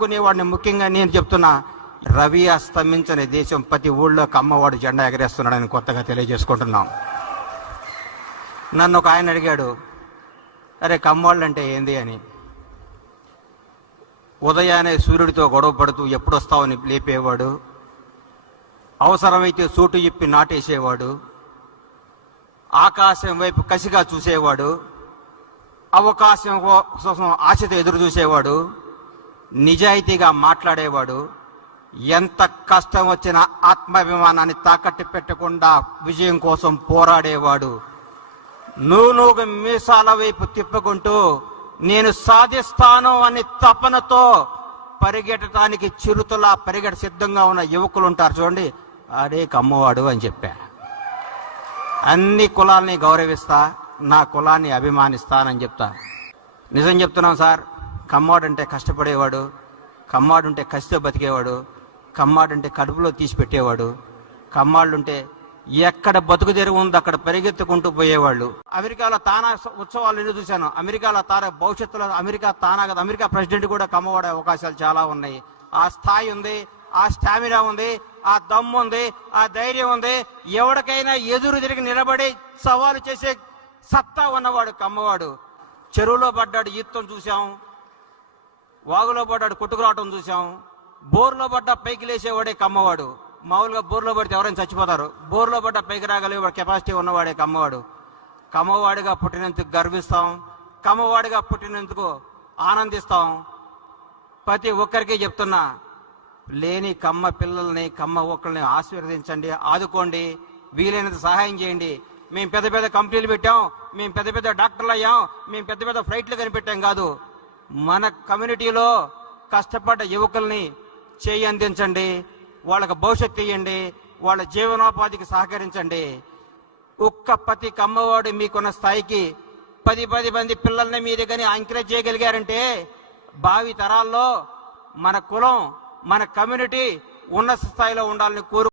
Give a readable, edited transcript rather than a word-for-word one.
కొనేవాడిని. ముఖ్యంగా నేను చెప్తున్నా, రవి అస్తమించని దేశం ప్రతి ఊళ్ళో కమ్మవాడు జెండా ఎగరేస్తున్నాడని కొత్తగా తెలియజేసుకుంటున్నాం. నన్ను ఒక ఆయన అడిగాడు, అరే కమ్మవాళ్ళు అంటే ఏంది అని. ఉదయాన్నే సూర్యుడితో గొడవ పడుతూ ఎప్పుడు వస్తావని లేపేవాడు, అవసరమైతే సూటు ఇప్పి నాటేసేవాడు, ఆకాశం వైపు కసిగా చూసేవాడు, అవకాశం కోసం ఆశతో ఎదురు చూసేవాడు, నిజాయితీగా మాట్లాడేవాడు, ఎంత కష్టం వచ్చినా ఆత్మాభిమానాన్ని తాకట్టు పెట్టకుండా విజయం కోసం పోరాడేవాడు. నూనూగు మీసాల వైపు తిప్పుకుంటూ నేను సాధిస్తాను అని తపనతో పరిగెట్టడానికి చిరుతలా పరిగెట సిద్ధంగా ఉన్న యువకులు ఉంటారు చూడండి, అదే కమ్మవాడు అని చెప్పా. అన్ని కులాల్ని గౌరవిస్తా, నా కులాన్ని అభిమానిస్తానని చెప్తా. నిజం చెప్తున్నాం సార్, కమ్మవాడు అంటే కష్టపడేవాడు, కమ్మాడు ఉంటే కసితో బతికేవాడు, కమ్మాడు అంటే కడుపులో తీసి పెట్టేవాడు, కమ్మాళ్ళు ఉంటే ఎక్కడ బతుకు తెరువు ఉందో అక్కడ పరిగెత్తుకుంటూ పోయేవాళ్ళు. అమెరికాలో తానా ఉత్సవాలు ఎన్ని చూశాను. అమెరికాలో భవిష్యత్తులో అమెరికా తానా కదా, అమెరికా ప్రెసిడెంట్ కూడా కమ్మవాడే అవకాశాలు చాలా ఉన్నాయి. ఆ స్థాయి ఉంది, ఆ స్టామినా ఉంది, ఆ దమ్ము ఉంది, ఆ ధైర్యం ఉంది. ఎవరికైనా ఎదురు తిరిగి నిలబడి సవాలు చేసే సత్తా ఉన్నవాడు కమ్మవాడు. చెరువులో పడ్డాడు ఈత్తం చూసాం, వాగులో పడ్డాడు కొట్టుకురావటం చూసాం, బోర్లో పడ్డా పైకి లేచేవాడే కమ్మవాడు. మామూలుగా బోర్లో పడితే ఎవరైనా చచ్చిపోతారు, బోర్లో పడ్డా పైకి రాగలిగే కెపాసిటీ ఉన్నవాడే కమ్మవాడు. కమ్మవాడిగా పుట్టినందుకు గర్విస్తాం, కమ్మవాడిగా పుట్టినందుకు ఆనందిస్తాం. ప్రతి ఒక్కరికి చెప్తున్నా, లేని కమ్మ పిల్లల్ని కమ్మ ఒక్కరిని ఆశీర్వదించండి, ఆదుకోండి, వీలైనంత సహాయం చేయండి. మేము పెద్ద పెద్ద కంపెనీలు పెట్టాం, మేము పెద్ద పెద్ద డాక్టర్లు అయ్యాం, మేము పెద్ద పెద్ద ఫ్లైట్లు కనిపెట్టాం కాదు. మన కమ్యూనిటీలో కష్టపడ్డ యువకుల్ని చేయి అందించండి, వాళ్ళకి భవిష్యత్తు ఇవ్వండి, వాళ్ళ జీవనోపాధికి సహకరించండి. ఒక్క ప్రతి కమ్మవాడు మీకున్న స్థాయికి 10 మంది పిల్లల్ని మీరు కానీ ఎంకరేజ్ చేయగలిగారంటే భావి తరాల్లో మన కులం, మన కమ్యూనిటీ ఉన్నత స్థాయిలో ఉండాలని కోరు